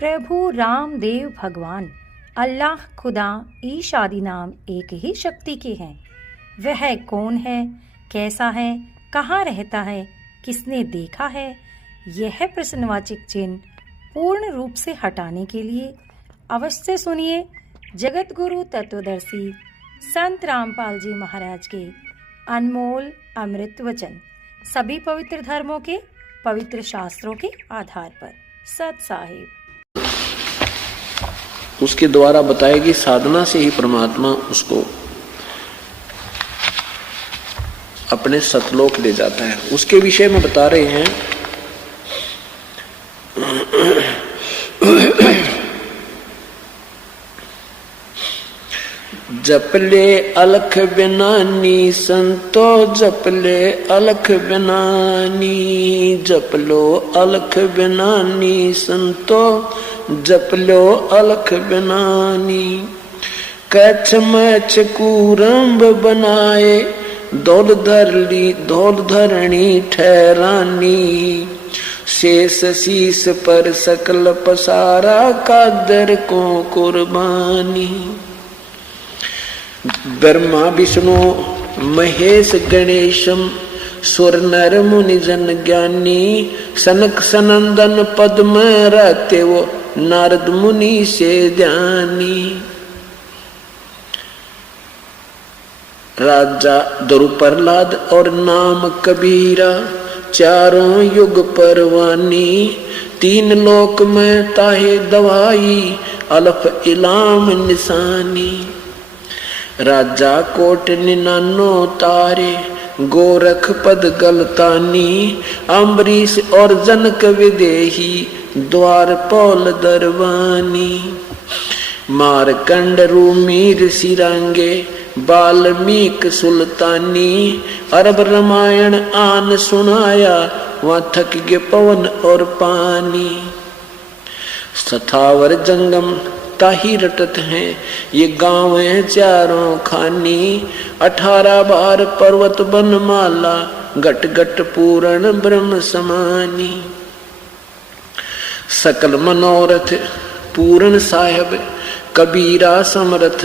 प्रभु रामदेव भगवान अल्लाह खुदा ईश आदि नाम एक ही शक्ति के हैं। वह कौन है, कैसा है, कहाँ रहता है, किसने देखा है, यह प्रश्नवाचक चिन्ह पूर्ण रूप से हटाने के लिए अवश्य सुनिए जगत गुरु तत्वदर्शी संत रामपाल जी महाराज के अनमोल अमृत वचन, सभी पवित्र धर्मों के पवित्र शास्त्रों के आधार पर। सत साहिब उसके द्वारा बताएगी साधना से ही परमात्मा उसको अपने सतलोक ले जाता है। उसके विषय में बता रहे हैं। जपले अलख बिनानी संतो, जपले अलख बिनानी, जपलो अलख बिनानी संतो, जपलो अलख बिनानी। कछ मछ कूरंब बनाए, दौल धरली दौल धरणी ठहरानी। शेष शीस पर सकल पसारा, कादर को कुर्बानी। ब्रह्मा विष्णु महेश गणेशम, सुर नर मुनि जन ज्ञानी। सनक सनंदन पद में रहते वो, नारद मुनि से ध्यानी। राजा ध्रुव प्रहलाद और नाम कबीरा, चारों युग परवानी। तीन लोक में ताहे दवाई, अलफ इलाम निशानी। राजा कोट निनानो तारे, गोरख पद गलतानी। अम्बरीश और जनक विदेही, द्वारपाल दरवानी। मारकंड रूमीर सिरांगे, वाल्मीक सुल्तानी। अरब रामायण आन सुनाया, वहाँ थक गए पवन और पानी। सथावर जंगम ताही रटत हैं, ये गाँव है चारों खानी। 18 बार पर्वत बनमाला, घट घट पूर्ण ब्रह्म समानी। सकल मनोरथ पूर्ण साहेब, कबीरा समरथ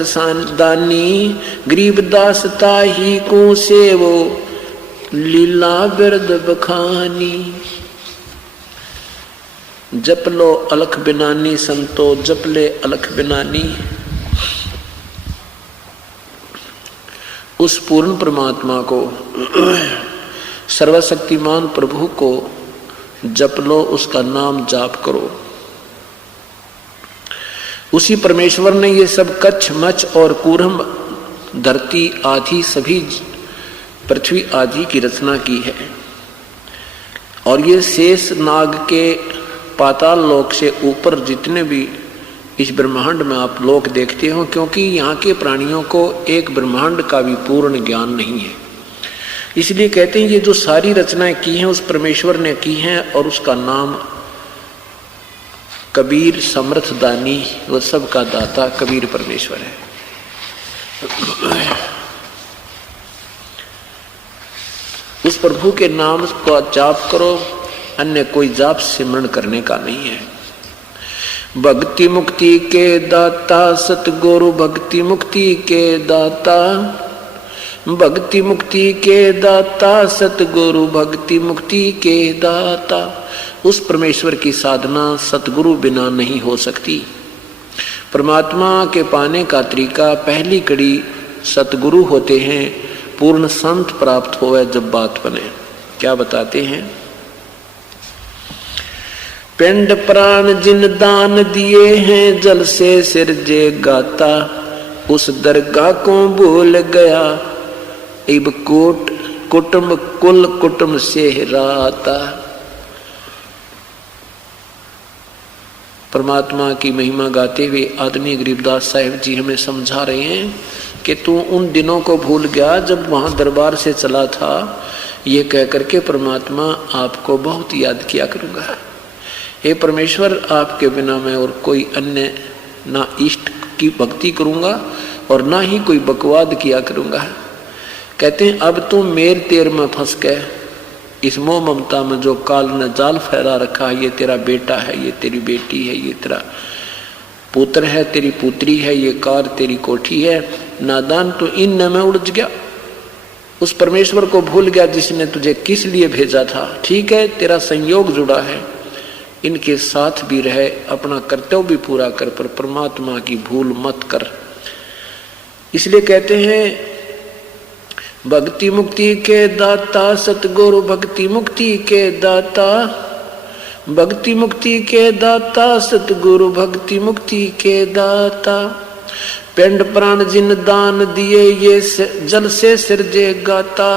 दानी। गरीबदास ताही को सेवो, लीला बिरद बखानी। जपलो अलख बिनानी संतो, जपले अलख बिनानी। उस पूर्ण परमात्मा को, सर्वशक्तिमान प्रभु को जप लो, उसका नाम जाप करो। उसी परमेश्वर ने ये सब कच्छ मच्छ और कूरम, धरती आदि सभी पृथ्वी आदि की रचना की है। और ये शेष नाग के पाताल लोक से ऊपर जितने भी इस ब्रह्मांड में आप लोग देखते हो, क्योंकि यहाँ के प्राणियों को एक ब्रह्मांड का भी पूर्ण ज्ञान नहीं है, इसलिए कहते हैं ये जो सारी रचनाएं की हैं उस परमेश्वर ने की हैं। और उसका नाम कबीर समर्थ दानी, वो सब का दाता कबीर परमेश्वर है। उस प्रभु के नाम को जाप करो, अन्य कोई जाप सिमरण करने का नहीं है। भक्ति मुक्ति के दाता सतगुरु, भक्ति मुक्ति के दाता, भक्ति मुक्ति के दाता सतगुरु, भक्ति मुक्ति के दाता। उस परमेश्वर की साधना सतगुरु बिना नहीं हो सकती। परमात्मा के पाने का तरीका पहली कड़ी सतगुरु होते हैं, पूर्ण संत प्राप्त होवे जब बात बने। क्या बताते हैं? पिंड प्राण जिन दान दिए हैं, जल से सिरजे गाता। उस दरगाह को भूल गया, इब कोट कुटुंब कुल कुटुंब से राता। परमात्मा की महिमा गाते हुए आदरणीय गरीबदास साहिब जी हमें समझा रहे हैं कि तू उन दिनों को भूल गया जब वहां दरबार से चला था। ये कह करके परमात्मा आपको बहुत याद किया करूंगा। हे परमेश्वर, आपके बिना मैं और कोई अन्य ना इष्ट की भक्ति करूंगा और ना ही कोई बकवाद किया करूंगा। कहते हैं अब तुम मेर तेर में फंस गए, इस मोह ममता में जो काल ने जाल फैला रखा है, ये तेरा बेटा है, ये तेरी बेटी है, ये तेरा पुत्र है, तेरी पुत्री है, ये कार तेरी कोठी है, नादान तो इन में उलझ गया, उस परमेश्वर को भूल गया जिसने तुझे किस लिए भेजा था। ठीक है, तेरा संयोग जुड़ा है, इनके साथ भी रहे, अपना कर्तव्य भी पूरा कर, पर परमात्मा की भूल मत कर। इसलिए कहते हैं भक्ति मुक्ति के दाता सतगुरु, भक्ति मुक्ति के दाता, भक्ति मुक्ति के दाता सतगुरु, भक्ति मुक्ति के दाता। पिंड प्राण जिन दान दिए ये जल से सिरजे गाता,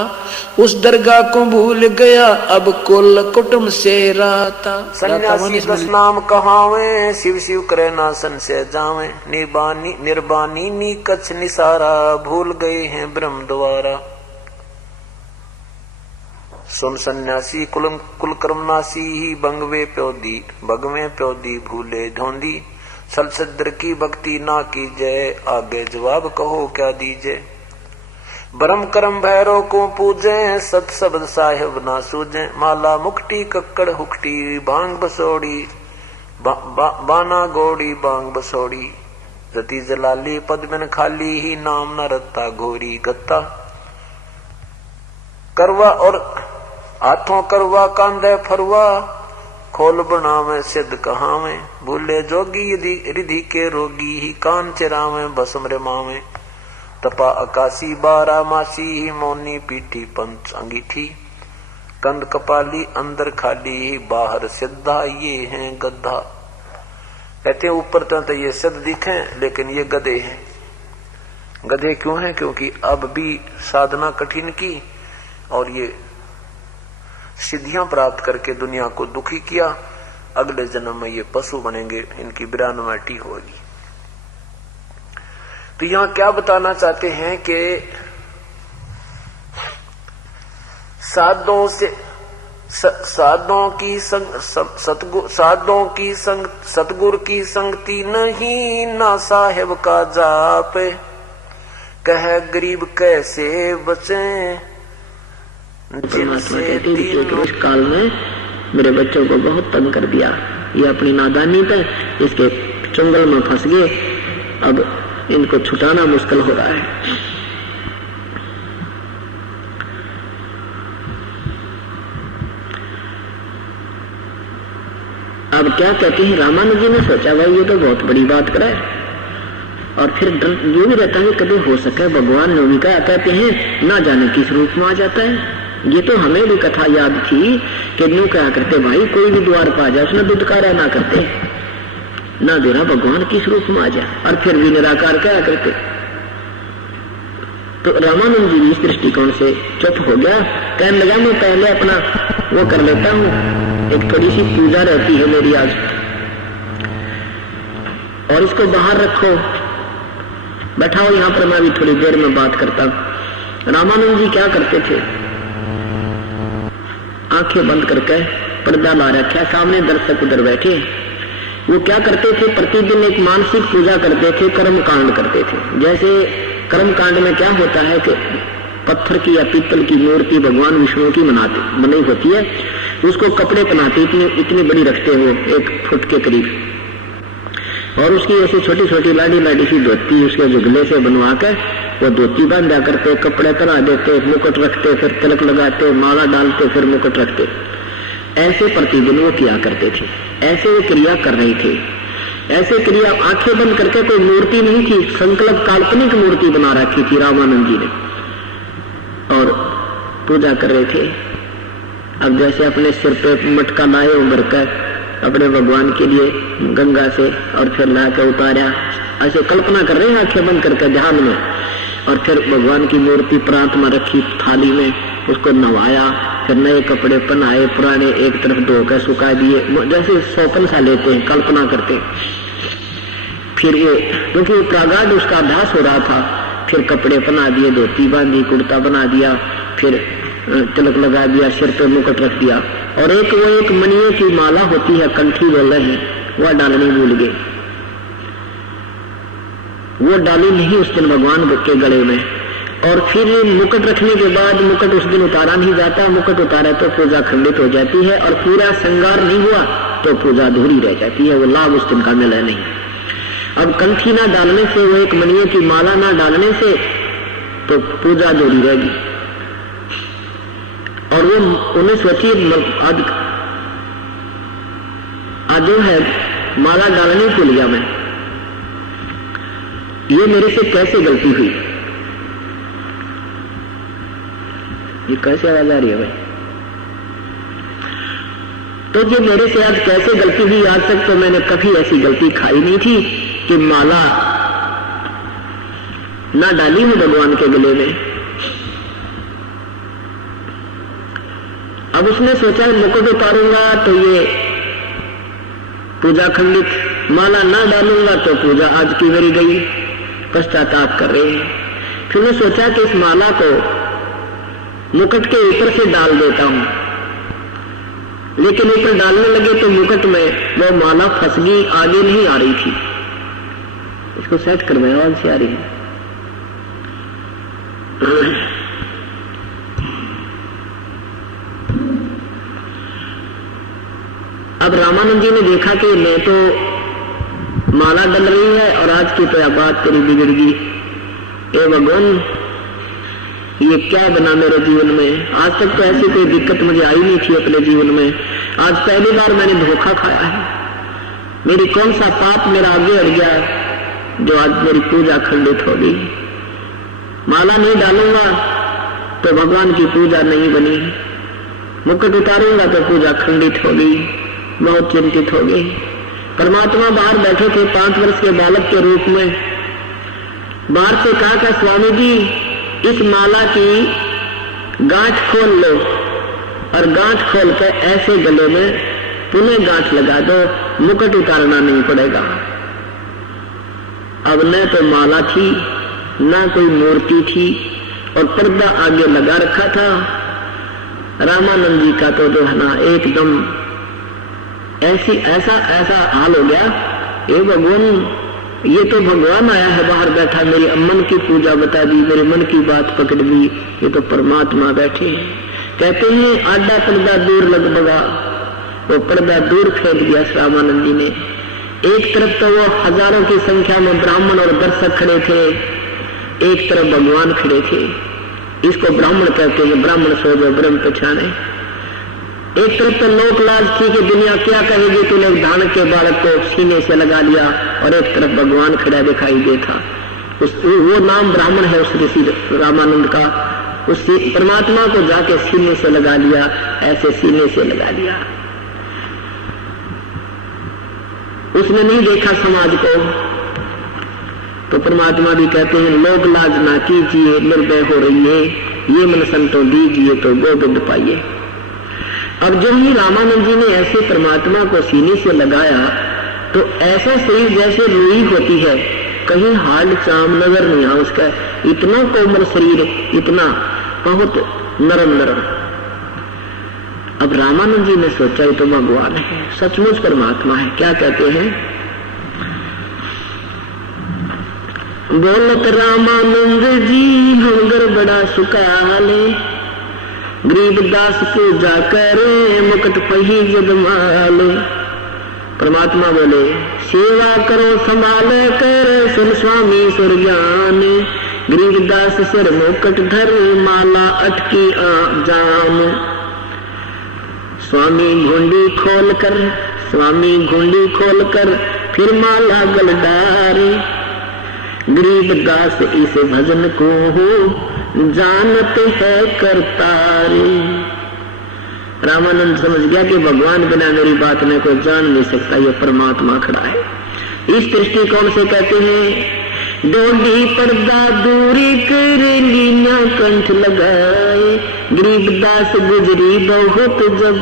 उस दरगाह को भूल गया अब कुल कुटुंब से राता। सन्यासी दस नाम कहावे, शिव शिव करे ना सन से जावे, निर्बानी निर्बानी नी कच्छ निसारा, भूल गए हैं ब्रह्म द्वारा। सुन सन्यासी कुल कर्मनासी ही, बंगवे प्योदी भगवे प्योदी, भूले ढोंदी, सलसद्र की भक्ति ना कीजय, आगे जवाब कहो क्या दीजे। ब्रह्म कर्म भैरव को पूजे, सत शब्द साहिब ना सूझे, माला मुक्ति कक्कड़ हुक्टी, भांग बसोड़ी बाना गोड़ी बांग बसोड़ी, जति जलाली पद बिन खाली ही, नाम न रत्ता घोरी गत्ता। करवा और हाथों करवा कांधे फरवा, खोल बनावे सिद्ध कहावे, भूले जोगी रिधि के रोगी ही, कान चिरावे भस्म रमावे। तपा आकाशी बारा मासी ही, मौनी पीठी पंच अंगीठी, कंद कपाली अंदर खाली ही, बाहर सिद्धा ये हैं गद्धा। कहते हैं ऊपर तो ये सिद्ध दिखे लेकिन ये गधे हैं। गधे क्यों हैं? क्योंकि अब भी साधना कठिन की और ये सिद्धियां प्राप्त करके दुनिया को दुखी किया, अगले जन्म में ये पशु बनेंगे, इनकी बिरानवाटी होगी। तो यहां क्या बताना चाहते हैं कि साधों से साधों की सतगुरु की संगति नहीं, ना साहेब का जाप, कह गरीब कैसे बचे जिनसे उस काल में मेरे बच्चों को बहुत तंग कर दिया, ये अपनी नादानी पे इसके चंगल में फंस गए, अब इनको छुटाना मुश्किल हो रहा है। अब क्या कहते हैं, रामानुज जी ने सोचा भाई ये तो बहुत बड़ी बात कराए, और फिर ये भी रहता है कभी हो सके भगवान ने भी कहा, कहते हैं ना जाने किस रूप में आ जाता है। ये तो हमें भी कथा याद थी कि न्यू क्या करते भाई, कोई भी द्वार पा जाए उसने दुदकारा ना करते, ना देना भगवान किस रूप में आ जाए, और फिर भी निराकार क्या करते। तो रामानंद जी इस दृष्टिकोण से चुप हो गया, कहने लगा मैं पहले अपना वो कर लेता हूँ, एक थोड़ी सी पूजा रहती है मेरी आज, और इसको बाहर रखो, बैठाओ यहाँ पर, मैं भी थोड़ी देर में बात करता हूँ। रामानंद जी क्या करते थे, आंखें बंद करके पर्दा ला रखा, सामने दर्शक उधर बैठे, वो क्या करते थे, प्रतिदिन एक मानसिक पूजा करते थे, कर्म कांड करते थे। जैसे कर्म कांड में क्या होता है कि पत्थर की या पीतल की मूर्ति भगवान विष्णु की बनी होती है, उसको कपड़े पहनाते, इतनी बड़ी रखते हो 1 फुट के करीब, और उसकी ऐसी छोटी छोटी लाडी लाडी सी धोती उसके जुगले से बनवा कर वो धोती बांधा करते, कपड़े पहना देते, मुकुट रखते, फिर तिलक लगाते, माला डालते, फिर मुकुट रखते। ऐसे प्रतिदिन वो किया करते थे, ऐसे वो क्रिया कर रहे थे। ऐसे क्रिया आंखें बंद करके, कोई मूर्ति नहीं थी, संकल्प काल्पनिक मूर्ति बना रखी थी रामानंद जी ने, और पूजा कर रहे थे। अब जैसे अपने सिर पे मटका लाए उभर कर अपने भगवान के लिए गंगा से, और फिर लाकर उतारा, ऐसे कल्पना कर रहे हैं आंखें बंद करके ध्यान में, और फिर भगवान की मूर्ति प्रांत में रखी थाली में, उसको नवाया, फिर नए कपड़े पहनाए, पुराने एक तरफ धोकर सुखा दिए, जैसे सौपन सा लेते हैं, कल्पना करते हैं। फिर वो क्योंकि वो प्रागाढ़ उसका अभ्यास हो रहा था, फिर कपड़े पहना दिए, धोती बांधी, कुर्ता बना दिया, फिर तिलक लगा दिया, सिर पे मुकुट रख दिया, और एक मणिये की माला होती है, कंठी बोल रहे हैं, वह डालनी भूल गए। वो डाली नहीं उस दिन भगवान के गले में, और फिर मुकुट रखने के बाद मुकुट उस दिन उतारा नहीं जाता, मुकुट उतारा तो पूजा खंडित हो जाती है, और पूरा श्रृंगार नहीं हुआ तो पूजा अधूरी रह जाती है, वो लाभ उस दिन का मिला नहीं। अब कंठी ना डालने से, वो एक मणियों की माला ना डालने से तो पूजा अधूरी रहेगी। और वो उन्हें सोचिए आज जो है माला डालने भूल गया मैं, ये मेरे से कैसे गलती हुई, ये कैसे आवाज आ रही है भाई? तो ये मेरे से आज कैसे गलती हुई, आज तक तो मैंने कभी ऐसी गलती खाई नहीं थी कि माला ना डाली हूं भगवान के गले में। अब उसने सोचा मुकुट उतारूंगा तो ये पूजा खंडित, माला ना डालूंगा तो पूजा आज की मेरी गई, पश्चाताप कर रहे हैं। फिर मैं सोचा कि इस माला को मुकुट के ऊपर से डाल देता हूं, लेकिन ऊपर डालने लगे तो मुकुट में वो माला फंस गई, आगे नहीं आ रही थी। इसको सेट करवाया, आवाज से आ रही है। अब रामानंद जी ने देखा कि मैं तो माला डल रही है और आज की तो बात तेरी बिगड़ गई, ए भगवान ये क्या बना मेरे जीवन में। आज तक तो ऐसी कोई दिक्कत मुझे आई नहीं थी अपने जीवन में, आज पहली बार मैंने धोखा खाया है। मेरी कौन सा पाप मेरा आगे अड़ गया जो आज मेरी पूजा खंडित हो गई। माला नहीं डालूंगा तो भगवान की पूजा नहीं बनी, मुकुट उतारूंगा तो पूजा खंडित हो गई, बहुत चिंतित हो गई। परमात्मा बाहर बैठे थे 5 वर्ष के बालक के रूप में, बाहर से कहा था स्वामी जी इस माला की गांठ खोल लो, और गांठ खोल कर ऐसे गले में पुनः गांठ लगा दो, मुकुट उतारना नहीं पड़ेगा। अब न तो माला थी ना कोई मूर्ति थी, और पर्दा आगे लगा रखा था। रामानंद जी का तो जो है ना एकदम ऐसा हाल हो गया, ए भगवान ये तो भगवान आया है बाहर बैठा, मेरी मन की पूजा बता दी, मेरे मन की बात पकड़ दी, ये तो परमात्मा बैठे हैं। कहते हैं आधा पर्दा दूर लग बगा, वो पर्दा दूर फेंक दिया रामानंद जी ने। एक तरफ तो वो हजारों की संख्या में ब्राह्मण और दर्शक खड़े थे, एक तरफ भगवान खड़े थे। इसको ब्राह्मण कहते हैं, ब्राह्मण सो जो ब्रह्म पहचाने। एक तरफ तो लोक लाज थी कि दुनिया क्या कहेगी, तूने धान के बालक को सीने से लगा लिया, और एक तरफ भगवान खड़ा दिखाई देता। वो नाम ब्राह्मण है उस ऋषि रामानंद का, उस परमात्मा को जाके सीने से लगा लिया, ऐसे सीने से लगा लिया। उसने नहीं देखा समाज को, तो परमात्मा भी कहते हैं लोक लाज ना कीजिए, निर्भय हो रही है, ये मन संतों दीजिए तो गोविंद पाइए। अब जो ही रामानंद जी ने ऐसे परमात्मा को सीने से लगाया तो ऐसा शरीर जैसे रुई होती है, कहीं हार्ड चाम नजर नहीं आ उसका, इतना कोमल शरीर, इतना बहुत नरम नरम। अब रामानंद जी ने सोचा ये तो भगवान है, सचमुच परमात्मा है। क्या कहते हैं, बोलत रामानंद जी हम गड़बड़ा सुकाले, गरीबदास पूजा करे मुकुट पही जगमाले। परमात्मा बोले सेवा करो संभाले कर, सुन स्वामी सुर ज्ञान, गरीबदास सिर मुकुट धर माला अटकी जान। स्वामी घुंडी खोल कर फिर माला गल डारे, गरीबदास इस भजन को हो जानते है करतारे। रामानंद समझ गया कि भगवान बिना मेरी बात में कोई जान नहीं सकता, ये परमात्मा खड़ा है। इस दृष्टिकोण से कहते हैं डोली पर्दा दूरी कर लीना कंठ लगाए, गरीबदास गुजरी बहुत जब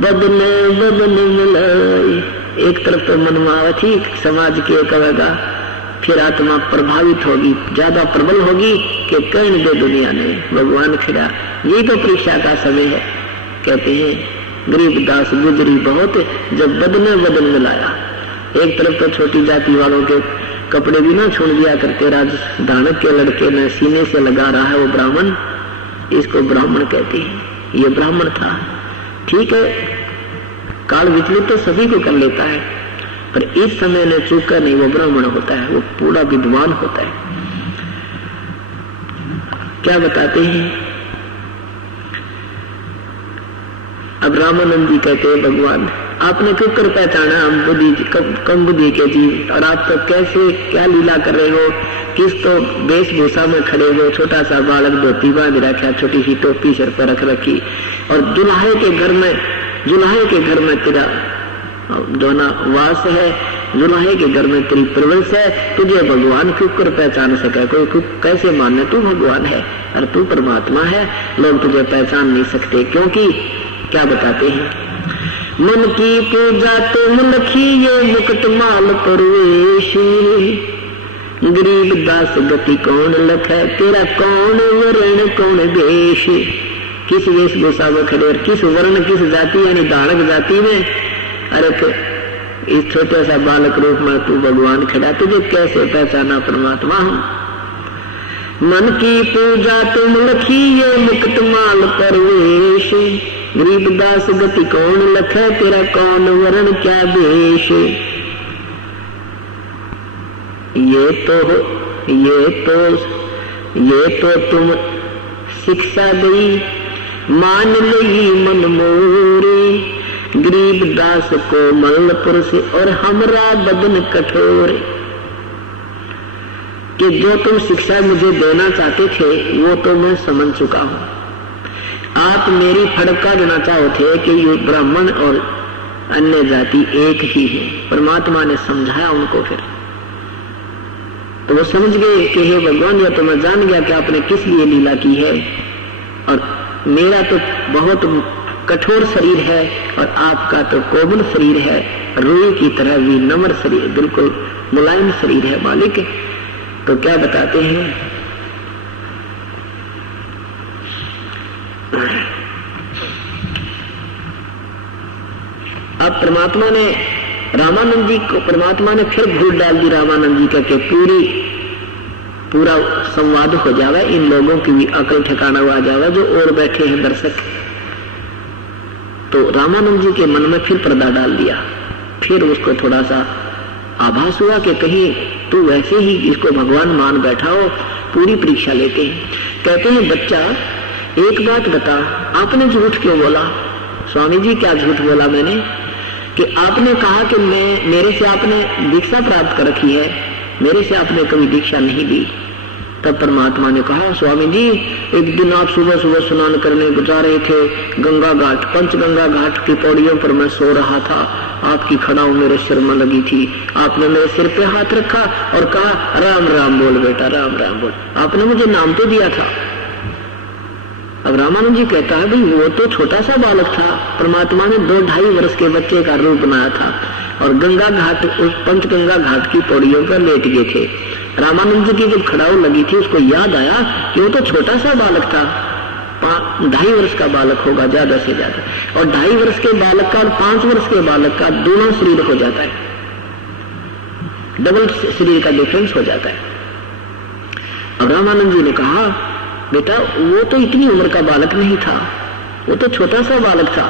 बदन मिलाए। एक तरफ तो मनमावती समाज के कहेगा, फिर आत्मा प्रभावित होगी, ज्यादा प्रबल होगी कि कहीं दे दुनिया ने भगवान खड़ा। ये तो परीक्षा का समय है। कहते हैं गरीबदास गुजरी बहुत जब बदन मिलाया। एक तरफ तो छोटी जाति वालों के कपड़े भी ना छोड़ दिया करते। धानक के लड़के में सीने से लगा रहा है वो ब्राह्मण, इसको ब्राह्मण कहते हैं। ये ब्राह्मण था। ठीक है, काल विचलित तो सभी को कर लेता है, पर इस समय ने चूका नहीं, वो ब्राह्मण होता है, वो पूरा विद्वान होता है। क्या बताते हैं? अब रामानंद जी कहते हैं, भगवान आपने क्यों कर पहचाना हम कम बुद्धि के जीव, और आप तो कैसे क्या लीला कर रहे हो? किस तो वेशभूषा में खड़े हो, छोटा सा बालक धोती बांध रखा, छोटी सी टोपी सिर पर रख रखी, और जुलाहे के घर में तेरा दोना वास है, जुलाहे के घर में तेरी प्रवेश है। तुझे भगवान क्यों कर पहचान सके? कोई कैसे माने तू भगवान है और तू परमात्मा है? लोग तुझे पहचान नहीं सकते, क्योंकि क्या बताते हैं? मन की पूजा तुम लखिए मुकुट माल परवेश, गरीब दास गति कौन लखे, तेरा कौन वर्ण कौन वेश। किस वेशभूषा में खड़े और किस वर्ण किस जाति यानी दानक जाति में, अरे तो इस छोटे सा बालक रूप में तू भगवान खड़ा, तुझे कैसे पहचाना परमात्मा हम? मन की पूजा तुम लखिए मुकुट माल परवेश, गरीब दास गति कौन लखे, तेरा कौन वर्ण क्या वेश। ये तो तुम शिक्षा गई मान लई मन मोरे, गरीब दास को मल्लपुर से और हमरा बदन कठोर। कि जो तुम शिक्षा मुझे देना चाहते थे वो तो मैं समझ चुका हूं। आप मेरी फड़का देना चाहते कि ये ब्राह्मण और अन्य जाति एक ही है। परमात्मा ने समझाया उनको, फिर तो वो समझ गए कि हे भगवान, ये तो मैं जान गया कि आपने किस लिए लीला की है, और मेरा तो बहुत कठोर शरीर है और आपका तो कोमल शरीर है, रूई की तरह भी नम्र शरीर, बिल्कुल मुलायम शरीर है मालिक। तो क्या बताते हैं? अब परमात्मा ने रामानंद जी को, परमात्मा ने फिर भूल डाल दी रामानंद जी का कि पूरा संवाद हो जावे, इन लोगों की भी अकल ठिकाना आ जावे जो और बैठे हैं दर्शक। तो रामानंद जी के मन में फिर पर्दा डाल दिया। फिर उसको थोड़ा सा आभास हुआ कि कहीं तू वैसे ही इसको भगवान मान बैठा हो। पूरी परीक्षा लेते हैं। कहते हैं, बच्चा एक बात बता, आपने झूठ क्यों बोला? स्वामी जी, क्या झूठ बोला मैंने? कि आपने कहा कि मेरे से आपने दीक्षा प्राप्त कर रखी है, मेरे से आपने कभी दीक्षा नहीं ली। तब परमात्मा ने कहा, स्वामी जी एक दिन आप सुबह सुबह स्नान करने जा रहे थे गंगा घाट, पंचगंगा घाट की पौड़ियों पर मैं सो रहा था, आपकी खड़ाऊ मेरे सिर में लगी थी, आपने मेरे सिर पे हाथ रखा और कहा, राम राम बोल बेटा, राम राम बोल। आपने मुझे नाम तो दिया था। अब रामानंद जी कहता है, भाई वो तो छोटा सा बालक था, परमात्मा ने 2-2.5 वर्ष के बच्चे का रूप बनाया था और गंगा घाट, उस पंचगंगा घाट की पौड़ियों पर लेट गए थे। रामानंद जी की जब खड़ाऊ लगी थी उसको याद आया कि वो तो छोटा सा बालक था, 2.5 वर्ष का बालक होगा ज्यादा से ज्यादा, और 2.5 वर्ष के बालक का और 5 वर्ष के बालक का दोनों शरीर हो जाता है, डबल शरीर का डिफरेंस हो जाता है। अब रामानंद जी ने कहा, बेटा वो तो इतनी उम्र का बालक नहीं था, वो तो छोटा सा बालक था।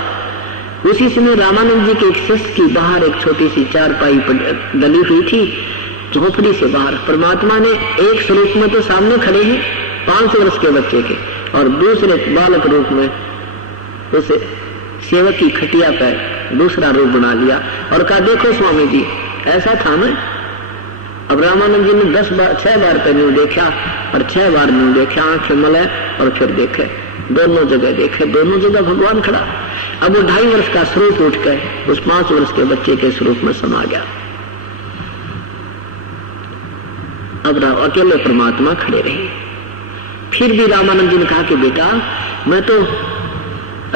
उसी समय रामानंद जी के एक शिष्य की बाहर एक छोटी सी चारपाई डली हुई थी, झोपड़ी से बाहर। परमात्मा ने एक स्वरूप में तो सामने खड़े हैं 5 वर्ष के बच्चे के, और दूसरे बालक रूप में उस सेवक की खटिया पर दूसरा रूप बना लिया और कहा, देखो स्वामी जी ऐसा था मैं। अब रामानंद जी ने 6 बार पे न्यू देखा और 6 बार न्यू देखा, आंखें मलाए और फिर देखे, दोनों जगह देखे, दोनों जगह भगवान खड़ा। अब वो 2.5 वर्ष का स्वरूप उठ कर उस 5 वर्ष के बच्चे के स्वरूप में समा गया। अब अकेले परमात्मा खड़े रहे। फिर भी रामानंद जी ने कहा कि बेटा मैं तो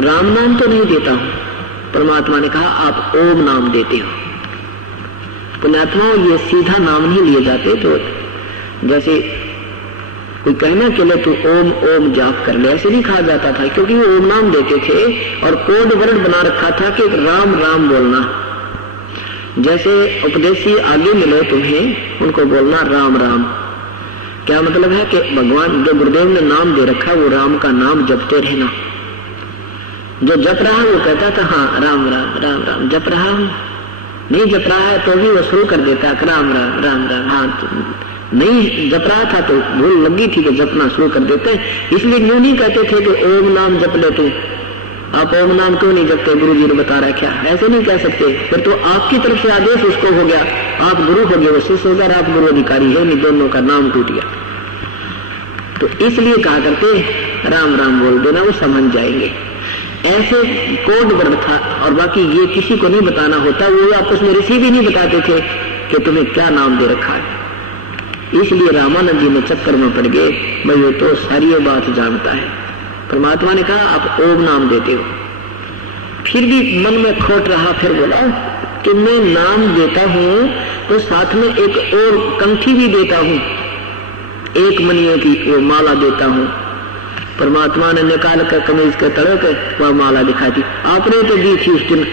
राम नाम तो नहीं देता हूं। परमात्मा ने कहा, आप ओम नाम देते हो। पुण्यात्माओं, ये सीधा नाम नहीं लिए जाते। तो जैसे कोई कहना के लिए तू ओम ओम जाप कर ले, ऐसे नहीं कहा जाता था, क्योंकि वो ओम नाम देते थे और कोड वर्ड बना रखा था कि राम राम बोलना। जैसे उपदेशी आगे मिले तुम्हें, उनको बोलना राम राम। क्या मतलब है कि भगवान जो गुरुदेव ने नाम दे रखा वो राम का नाम जपते रहना। जो जप रहा है वो कहता था हाँ राम राम राम राम जप रहा हूं, नहीं जप रहा है तो भी वो शुरू कर देता राम राम राम राम। हाँ नहीं जप रहा था तो भूल लगी थी तो जपना शुरू कर देते। इसलिए यूं नहीं कहते थे कि ओम नाम जप ले तू, आप ओम नाम क्यों नहीं जपते, गुरु जी ने बता रहा क्या, ऐसे नहीं कह सकते। फिर तो आपकी तरफ से आदेश उसको हो गया, आप गुरु हो गए, वो शिष्य हो गया, आप गुरु अधिकारी है नहीं, दोनों का नाम टूट गया। तो इसलिए कहा करते राम राम बोल देना, वो समझ जाएंगे। ऐसे कोड वर्ड था। और बाकी ये किसी को नहीं बताना होता, वो आपस में ऋषि भी नहीं बताते थे कि तुम्हें क्या नाम दे रखा है। इसलिए रामानंद जी में चक्कर में पड़ गए, भाई वो तो सारी ये बात जानता है। परमात्मा ने कहा आप ओम नाम देते हो, फिर भी मन में खोट रहा। फिर बोला कि मैं नाम देता हूं तो साथ में एक और कंठी भी देता हूं, एक मनियों की वो माला देता हूं। परमात्मा ने निकाल कर कमीज के तले पे वह माला दिखाई थी, आपने तो दी थी उस दिन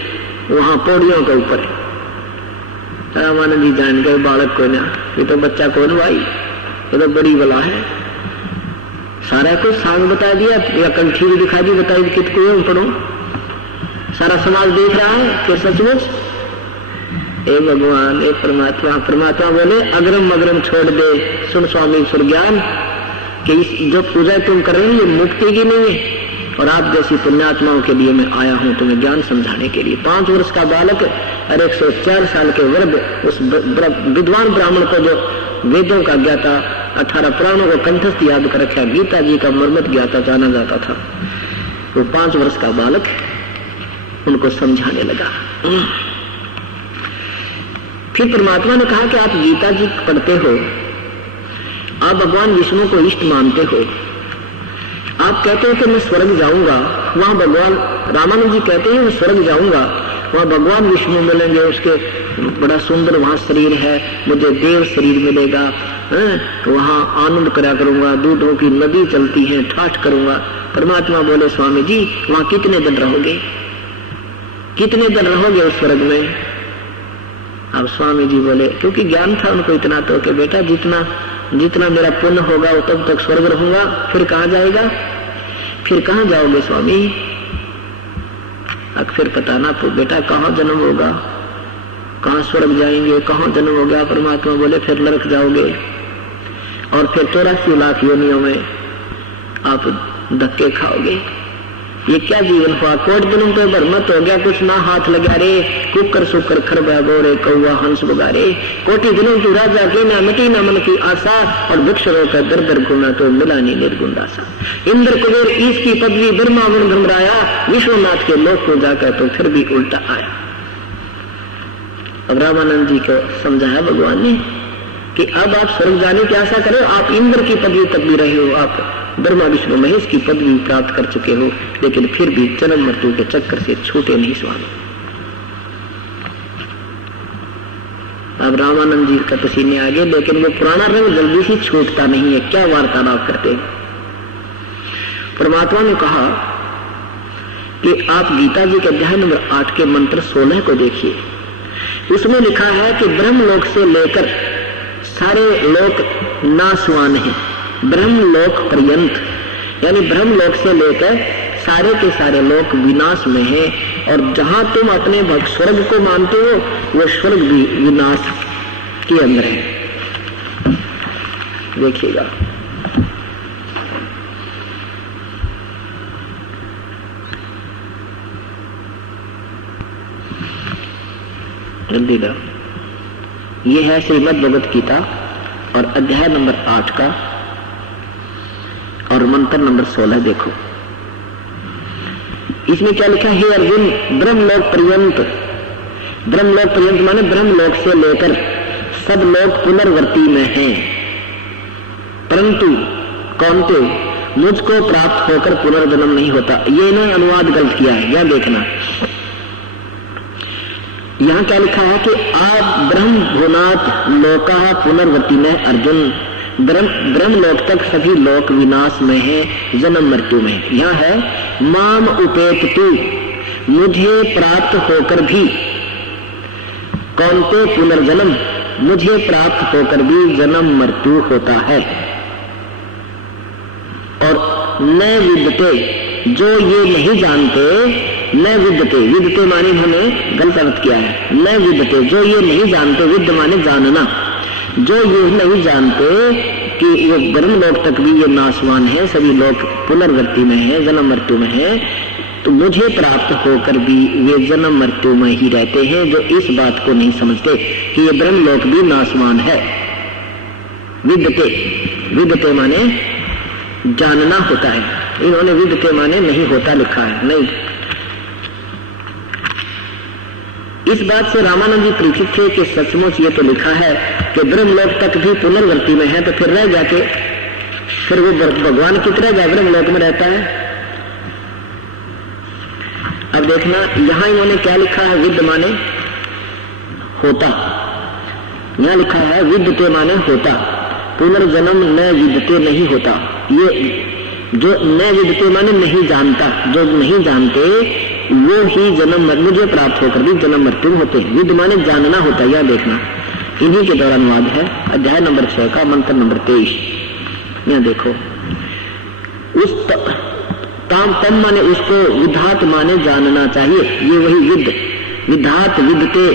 वहां पौड़ियों के ऊपर। रामानंद जी जान गए बालक को ना, ये तो बच्चा कौन भाई, ये तो बड़ी बला है। सारा कुछ सांग बता दिया या कंठी भी दिखा दी, बताइए कितको पढ़ो। सारा समाज देख रहा है कि सचमुच हे भगवान हे परमात्मा। परमात्मा बोले अग्रम अग्रम छोड़ दे, सुन स्वामी सुरज्ञान कि इस जो पूजा तुम कर रहे हो ये मुक्ति की नहीं है, और आप जैसी पुण्यात्माओं के लिए मैं आया हूं तुम्हें ज्ञान समझाने के लिए। 5 वर्ष का बालक और 104 साल के वृद्ध उस विद्वान ब्राह्मण को जो वेदों का ज्ञाता, 18 पुराणों को कंठस्थ याद कर रखा, गीता जी का मर्मत ज्ञाता जाना जाता था, वो 5 वर्ष का बालक उनको समझाने लगा। फिर परमात्मा ने कहा कि आप गीता जी पढ़ते हो, आप भगवान विष्णु को इष्ट मानते हो, आप कहते हो कि मैं स्वर्ग जाऊंगा, वहां भगवान रामानंद जी कहते हैं मैं स्वर्ग जाऊंगा, वहां भगवान विष्णु मिलेंगे, उसके बड़ा सुंदर वहां शरीर है, मुझे देव शरीर मिलेगा, वहां आनंद करा करूंगा, दूधों की नदी चलती है, ठाठ करूंगा। परमात्मा बोले स्वामी जी वहां कितने दिन रहोगे, कितने दिन रहोगे उस स्वर्ग में। अब स्वामी जी बोले, क्योंकि ज्ञान था उनको इतना तो कि बेटा जितना जितना मेरा पुण्य होगा वो तब तक स्वर्ग रहूंगा, फिर कहां जाएगा, फिर कहां जाओगे स्वामी। अब फिर पता ना बेटा कहां जन्म होगा, कहां स्वर्ग जाएंगे, कहां जन्म होगा। परमात्मा बोले फिर नरक जाओगे, और फिर 84 लाख योनियों में आप धक्के खाओगे। ये क्या जीवन हुआ, कोट जन्म तो भरमत हो गया, कुछ ना हाथ लगा रे, कुकर सुकर खरबा गोरे कौवा हंस बगारे, कोटि दिनों की राजा की ना मिटी ना मन की आशा, और भिक्ष रोकर दर दर घूमा तो मिला नहीं निर्गुण दासा। इंद्र कुबेर ईश की पदवी ब्रह्मा वन घमराया, विश्वनाथ के लोक को जाकर तो फिर भी उल्टा आया। अब रामानंद जी को समझाया भगवान ने कि अब आप स्वर्ग जाने की आशा करो, आप इंद्र की पदवी तक भी रहे हो, आप ब्रह्मा विष्णु महेश की पदवी प्राप्त कर चुके हो, लेकिन फिर भी जन्म मृत्यु के चक्कर से छूटे नहीं स्वामी। अब रामानंद जी का पसीने आगे, लेकिन वो पुराना रंग जल्दी से छूटता नहीं है। क्या वार्तालाप करते हैं। परमात्मा ने कहा कि आप गीता जी के अध्याय नंबर 8 के मंत्र 16 को देखिए, उसमें लिखा है कि ब्रह्मलोक से लेकर सारे लोक नाशवान हैं, ब्रह्मलोक पर्यंत, यानी ब्रह्मलोक से लेकर सारे के सारे लोक विनाश में है, और जहां तुम अपने स्वर्ग को मानते हो वो स्वर्ग भी विनाश के अंदर है। देखिएगा जल्दी दा, ये है श्रीमद् भगवत गीता और अध्याय नंबर 8 का और मंत्र नंबर 16 देखो। इसमें क्या लिखा है, अर्जुन ब्रह्मलोक पर्यंत, ब्रह्मलोक पर्यंत माने ब्रह्मलोक से लेकर सब लोग पुनर्वर्ती में हैं, परंतु कौनते मुझको प्राप्त होकर पुनर्जन्म नहीं होता। ये ना अनुवाद गलत किया है, यहां देखना, यहां क्या लिखा है कि आप ब्रह्म भुनात लोका पुनर्वर्ती में, अर्जुन ब्रह्मलोक तक सभी लोक विनाश में है, जन्म मृत्यु में। यहां है माम उपेत तू, मुझे प्राप्त होकर भी, कौनते पुनर्जन्म, मुझे प्राप्त होकर भी जन्म मृत्यु होता है। और न विद्यते, जो ये नहीं जानते, न विद्यते, विद्यते माने हमें गलत अर्थ किया है, न विद्यते, जो ये नहीं जानते, विद्य माने जानना, जो ये नहीं जानते कि ये ब्रह्मलोक तक भी ये नाशवान है, सभी लोग पुनर्वृत्ति में है, जन्म मृत्यु में है, तो मुझे प्राप्त होकर भी वे जन्म मृत्यु में ही रहते हैं, जो इस बात को नहीं समझते कि ये ब्रह्मलोक भी नाशवान है। विद्यते, विद्यते माने जानना होता है, इन्होंने विद्यते माने नहीं होता लिखा है, नहीं। इस बात से रामानंद जी परीक्षित थे कि सचमुच ये तो लिखा है कि ब्रह्मलोक तक भी पुनर्वृत्ति में है, तो फिर रह जाके फिर वो भगवान की तरह जा ब्रह्मलोक में रहता है। अब देखना यहां इन्होंने क्या लिखा है, विद्य माने होता, यहां लिखा है विद्यते माने होता, पुनर्जन्म न विद्यते नहीं होता। ये जो न विद्यते माने नहीं जानता, जो नहीं जानते वो ही जन्म मुझे प्राप्त होकर भी जन्म मृत्यु होते हैं। विद्य माने जानना होता है, यह देखना इन्हीं के द्वारा अनुवाद है, अध्याय नंबर 6 का मंत्र नंबर 23। यहां देखो, उस ताम तम माने उसको, विधात माने जानना चाहिए, ये वही विद्य, विधात विद्यते,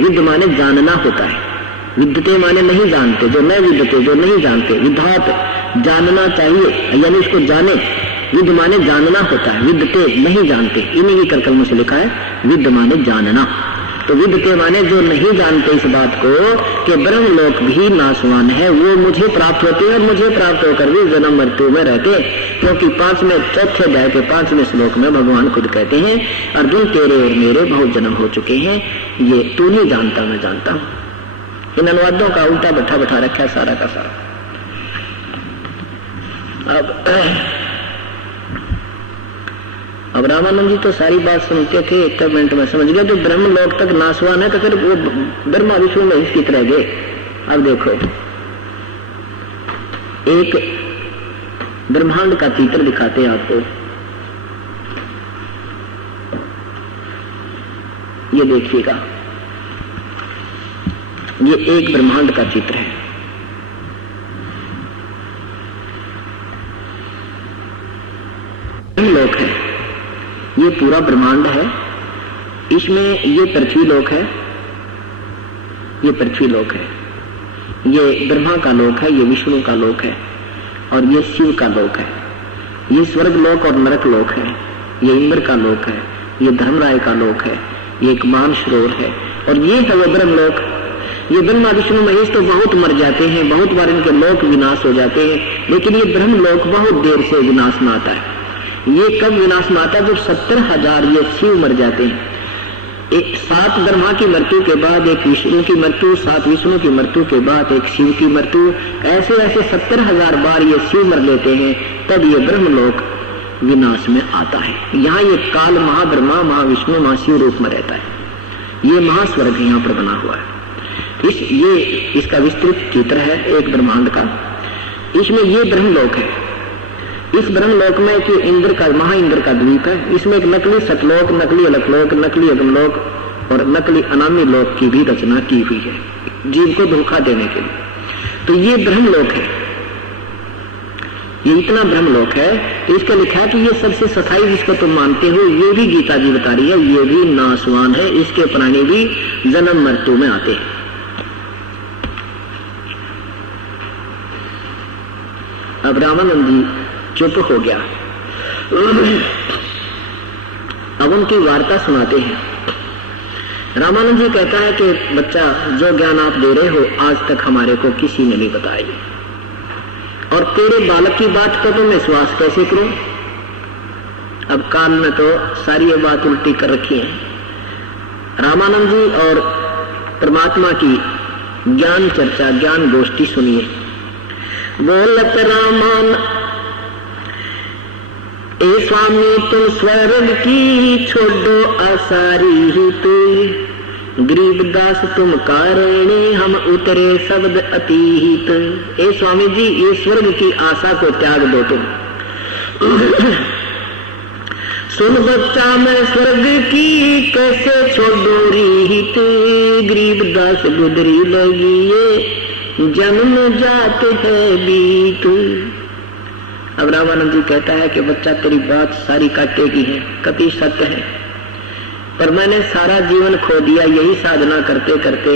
विद्य माने जानना होता है, विद्यते माने नहीं जानते, जो न विद्यते जो नहीं जानते, विधात जानना चाहिए यानी उसको जाने, विद्य माने जानना होता है, विद्यते नहीं जानते, इन्हीं की करकल में से लिखा है विद्य माने जानना। तो विद्यते माने जो नहीं जानते इस बात को कि ब्रह्मलोक भी नाशवान है, वो मुझे प्राप्त होते हैं और मुझे प्राप्त होकर भी जन्म मृत्यु में रहते, क्योंकि 5वें चौथे अध्याय के 5वें श्लोक में भगवान खुद कहते हैं, अर्जुन तेरे और मेरे बहुत जन्म हो चुके हैं, ये तू नहीं जानता मैं जानता हूं। इन अनुवादों का उल्टा बैठा बैठा रखा है सारा का सारा। अब रामानंद जी तो सारी बात सुनते थे, 1 मिनट में समझ गए, जो ब्रह्मलोक तक नाशवान है तो फिर वो ब्रह्मा विष्णु में इसकी तरह गए। अब देखो एक ब्रह्मांड का चित्र दिखाते हैं आपको, ये देखिएगा, ये एक ब्रह्मांड का चित्र है। ब्रह्मलोक है, ये पूरा ब्रह्मांड है, इसमें ये पृथ्वी लोक है, ये पृथ्वी लोक है, ये ब्रह्मा का लोक है, ये विष्णु का लोक है और ये शिव का लोक है, ये स्वर्ग लोक और नरक लोक है, ये इंद्र का लोक है, ये धर्मराय का लोक है, ये एक मानसरोवर है और ये है वो ब्रह्मलोक। ये ब्रह्मा विष्णु महेश तो बहुत मर जाते हैं, बहुत बार इनके लोक विनाश हो जाते हैं, लेकिन ये ब्रह्मलोक बहुत देर से विनाश में आता है। ये कब विनाश में आता है? जब 70,000 ये शिव मर जाते हैं। 7 ब्रह्मा की मृत्यु के बाद एक विष्णु की मृत्यु, 7 विष्णु की मृत्यु के बाद एक शिव की मृत्यु, ऐसे ऐसे 70,000 बार ये शिव मर लेते हैं, तब ये ब्रह्मलोक विनाश में आता है। यहाँ ये काल महाब्रह्मा महाविष्णु महाशिव रूप में रहता है। ये महास्वर्ग यहाँ पर बना हुआ है। ये इसका विस्तृत चित्र है एक ब्रह्मांड का। इसमें ये ब्रह्मलोक है। इस ब्रह्मलोक में कि इंद्र का महा इंद्र का द्वीप है। इसमें एक नकली सतलोक, नकली अलकलोक, नकली अगमलोक और नकली अनामी लोक की भी रचना की हुई है जीव को धोखा देने के लिए। तो ये ब्रह्मलोक है, ये इतना ब्रह्मलोक है। तो इसका लिखा है कि ये सबसे सफाई जिसको तुम मानते हो, ये भी गीता जी बता रही है, ये भी नाशवान है, इसके प्राणी भी जन्म मृत्यु में आते हैं। अब रामानंद जी चुप हो गया। अब उनकी वार्ता सुनाते हैं। रामानंद जी कहता है कि बच्चा, जो ज्ञान आप दे रहे हो आज तक हमारे को किसी ने नहीं बताई, और तेरे बालक की बात को तो मैं विश्वास कैसे करूं? अब काल ने तो सारी ये बात उल्टी कर रखी है। रामानंद जी और परमात्मा की ज्ञान चर्चा, ज्ञान गोष्ठी सुनिए। बोलत रामान, ए स्वामी तुम स्वर्ग की छोड़ो आसारी ही तू, गरीबदास तुम कारणे हम उतरे शब्द अतीत। ए स्वामी जी, ये स्वर्ग की आशा को त्याग दो तुम। सुन बच्चा मैं स्वर्ग की कैसे छोड़ो रीत, गरीब दास गुदरी लगी ये जन्म जाते है बीत। अब रामानंद जी कहता है कि बच्चा तेरी बात सारी काटे की है, कति सत्य है, पर मैंने सारा जीवन खो दिया यही साधना करते करते।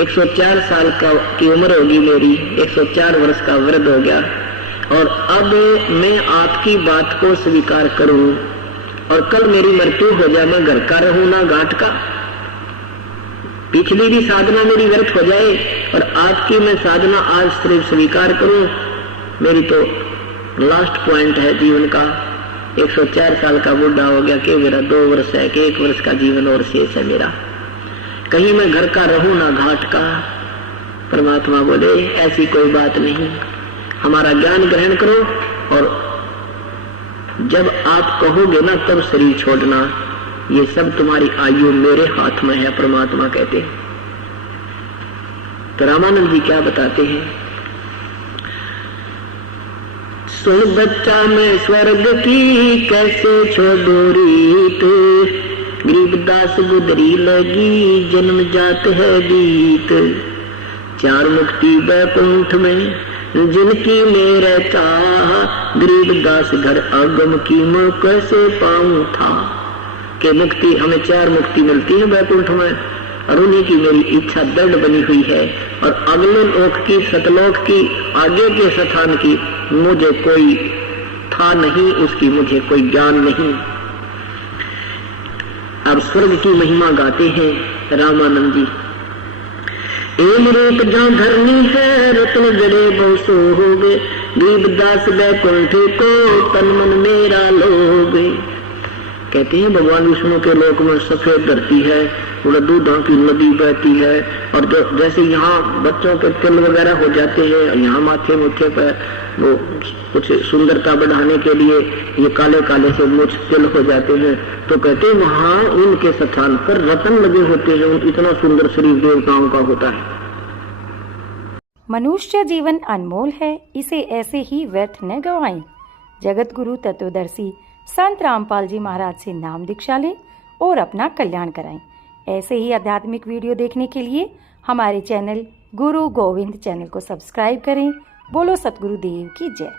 104 साल की उम्र होगी मेरी, 104 वर्ष का वृद्ध हो गया, और अब मैं आपकी बात को स्वीकार करूं और कल मेरी मृत्यु हो जाए, मैं घर का रहूं ना घाट का, पिछली भी साधना मेरी व्यर्थ हो जाए और आपकी मैं साधना आज सिर्फ स्वीकार करूं, मेरी तो लास्ट पॉइंट है जीवन का। 104 साल का बूढ़ा हो गया कि मेरा 2 वर्ष है कि 1 वर्ष का जीवन और शेष है मेरा, कहीं मैं घर का रहूं ना घाट का। परमात्मा बोले ऐसी कोई बात नहीं, हमारा ज्ञान ग्रहण करो और जब आप कहोगे ना तब शरीर छोड़ना, ये सब तुम्हारी आयु मेरे हाथ में है, परमात्मा कहते हैं। तो रामानंद जी क्या बताते हैं, सुन बच्चा मैं स्वर्ग की कैसे छोड़ो रीत, गरीबदास गुदरी लगी जन्म जात है बीत। 4 मुक्ति वैकुंठ में जिनकी मेरे चाह, गरीबदास घर आगम की मैं कैसे पाऊं था। कि मुक्ति हमें 4 मुक्ति मिलती है वैकुंठ में, और उन्हीं की मेरी इच्छा दृढ़ बनी हुई है, और अगले लोक की सतलोक की आगे के स्थान की मुझे कोई था नहीं, उसकी मुझे कोई ज्ञान नहीं। अब स्वर्ग की महिमा गाते हैं रामानंद जी। एम रूप जहाँ धरनी है रत्न जड़े बहुसो हो गए, गरीबदास वैकुंठ को तन मन मेरा लोगे। कहते हैं भगवान विष्णु के लोक में सफेद धरती है, दूधों की नदी बहती है, और जैसे यहाँ बच्चों के तिल वगैरह हो जाते हैं, यहाँ माथे मुथे पर वो कुछ सुंदरता बढ़ाने के लिए ये काले काले से मुछ तिल हो जाते हैं, तो कहते हैं वहाँ उनके स्थान पर रत्न लगे होते हैं, इतना सुंदर शरीर देवताओं का होता है। मनुष्य जीवन अनमोल है, इसे ऐसे ही व्यर्थ न गवाएं। जगत गुरु तत्वदर्शी संत रामपाल जी महाराज से नाम दीक्षा लें और अपना कल्याण कराएं। ऐसे ही आध्यात्मिक वीडियो देखने के लिए हमारे चैनल गुरु गोविंद चैनल को सब्सक्राइब करें। बोलो सतगुरु देव की जय।